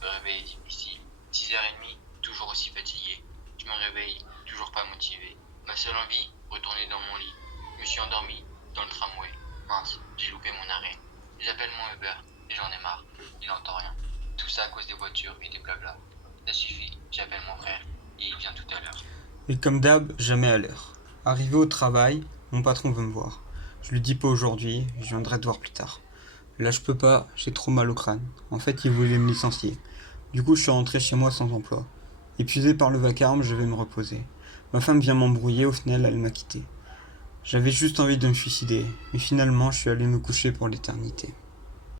Le réveil est difficile. 6h30, toujours aussi fatigué. Je me réveille, toujours pas motivé. Ma seule envie, retourner dans mon lit. Je me suis endormi dans le tramway. Mince, j'ai loupé mon arrêt. J'appelle mon Uber, et j'en ai marre. Il n'entend rien. Tout ça à cause des voitures et des blabla. Ça suffit, j'appelle mon frère, et il vient tout à l'heure. Et comme d'hab, jamais à l'heure. Arrivé au travail, mon patron veut me voir. Je lui dis pas aujourd'hui, je viendrai te voir plus tard. Là je peux pas, j'ai trop mal au crâne. En fait, il voulait me licencier. Du coup, je suis rentré chez moi sans emploi. Épuisé par le vacarme, je vais me reposer. Ma femme vient m'embrouiller, au final, elle m'a quitté. J'avais juste envie de me suicider, mais finalement, je suis allé me coucher pour l'éternité.